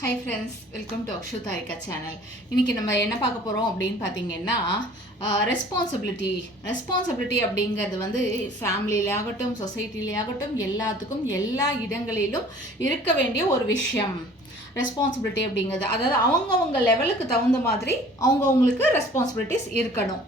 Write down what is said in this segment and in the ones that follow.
Hi friends, welcome to Akshu Tharika channel. இன்றைக்கி நம்ம என்ன பார்க்க போகிறோம் அப்படின்னு பார்த்தீங்கன்னா, ரெஸ்பான்சிபிலிட்டி அப்படிங்கிறது வந்து ஃபேமிலியிலாகட்டும், சொசைட்டிலேயாகட்டும், எல்லாத்துக்கும் எல்லா இடங்களிலும் இருக்க வேண்டிய ஒரு விஷயம். ரெஸ்பான்சிபிலிட்டி அப்படிங்கிறது அதாவது அவங்கவுங்க லெவலுக்கு தகுந்த மாதிரி அவங்கவுங்களுக்கு ரெஸ்பான்சிபிலிட்டிஸ் இருக்கணும்.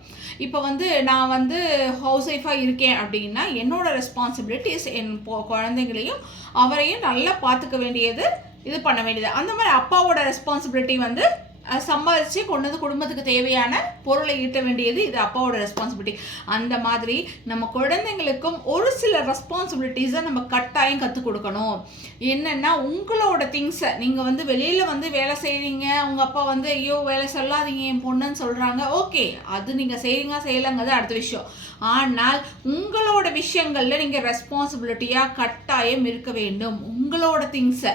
இப்போ வந்து நான் வந்து ஹவுஸ் ஒய்ஃபாக இருக்கேன் அப்படின்னா என்னோடய ரெஸ்பான்சிபிலிட்டிஸ் என் குழந்தைங்களையும் அவரையும் நல்லா பார்த்துக்க வேண்டியது, இது பண்ண வேண்டியது. அந்த மாதிரி அப்பாவோட ரெஸ்பான்சிபிலிட்டி வந்து சம்பாதிச்சு கொண்டு வந்து குடும்பத்துக்கு தேவையான பொருளை ஈட்ட வேண்டியது, இது அப்பாவோட ரெஸ்பான்சிபிலிட்டி. அந்த மாதிரி நம்ம குழந்தைங்களுக்கும் ஒரு சில ரெஸ்பான்சிபிலிட்டிஸை நம்ம கட்டாயம் கற்றுக் கொடுக்கணும். என்னென்னா, உங்களோட திங்ஸை நீங்கள் வந்து வெளியில் வந்து வேலை செய்கிறீங்க, உங்கள் அப்பா வந்து ஐயோ வேலை சொல்லாதீங்க என் பொண்ணுன்னு சொல்கிறாங்க, ஓகே, அது நீங்கள் செய்யலைங்கிறது அடுத்த விஷயம். ஆனால் உங்களோட விஷயங்களில் நீங்கள் ரெஸ்பான்சிபிலிட்டியாக கட்டாயம் இருக்க வேண்டும். உங்களோட திங்ஸை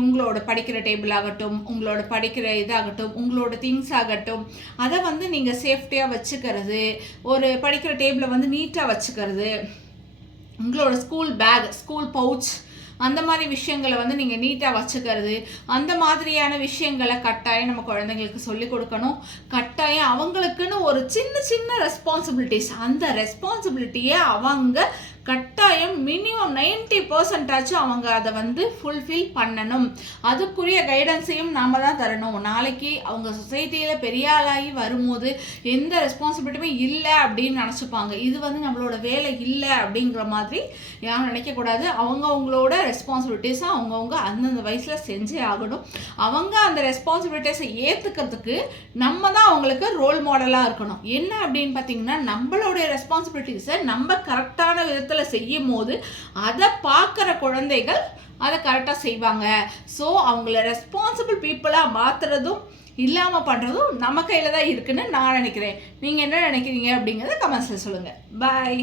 உங்களோட படிக்கிற டேபிள் ஆகட்டும், உங்களோட படிக்கிற இதாகட்டும், உங்களோட திங்ஸ் ஆகட்டும், அதை வந்து நீங்கள் சேஃப்டியாக வச்சுக்கிறது, ஒரு படிக்கிற டேபிளை வந்து நீட்டாக வச்சுக்கிறது, உங்களோட ஸ்கூல் பேக், ஸ்கூல் பவுச், அந்த மாதிரி விஷயங்களை வந்து நீங்கள் நீட்டாக வச்சுக்கிறது, அந்த மாதிரியான விஷயங்களை கட்டாயம் நம்ம குழந்தைங்களுக்கு சொல்லிக் கொடுக்கணும். கட்டாயம் அவங்களுக்குன்னு ஒரு சின்ன சின்ன ரெஸ்பான்சிபிலிட்டிஸ், அந்த ரெஸ்பான்சிபிலிட்டியை அவங்க கட்டாயம் மினிமம் 90% அவங்க அதை வந்து ஃபுல்ஃபில் பண்ணணும். அதுக்குரிய கைடன்ஸையும் நாம் தான் தரணும். நாளைக்கு அவங்க சொசைட்டியில் பெரிய ஆளாகி வரும்போது எந்த ரெஸ்பான்சிபிலிட்டியுமே இல்லை அப்படின்னு நினச்சிப்பாங்க. இது வந்து நம்மளோட வேலை இல்லை அப்படிங்கிற மாதிரி யாரும் நினைக்கக்கூடாது. அவங்கவுங்களோட ரெஸ்பான்சிபிலிட்டிஸை அவங்கவுங்க அந்தந்த வயசில் செஞ்சே ஆகணும். அவங்க அந்த ரெஸ்பான்சிபிலிட்டிஸை ஏற்றுக்கிறதுக்கு நம்ம தான் அவங்களுக்கு ரோல் மாடலாக இருக்கணும். என்ன அப்படின்னு பார்த்தீங்கன்னா, நம்மளுடைய ரெஸ்பான்சிபிலிட்டிஸை நம்ம கரெக்டான விதத்தில் செய்யும் போது அதை பார்க்குற குழந்தைகள் அதை கரெக்டாக செய்வாங்க. ஸோ அவங்கள ரெஸ்பான்சிபிள் பீப்புளாக மாற்றுறதும் இல்லாமல் பண்ணுறதும் நம்ம கையில் தான் இருக்குன்னு நான் நினைக்கிறேன். நீங்கள் என்ன நினைக்கிறீங்க அப்படிங்கிறத கமெண்ட்ஸில் சொல்லுங்கள். பாய்.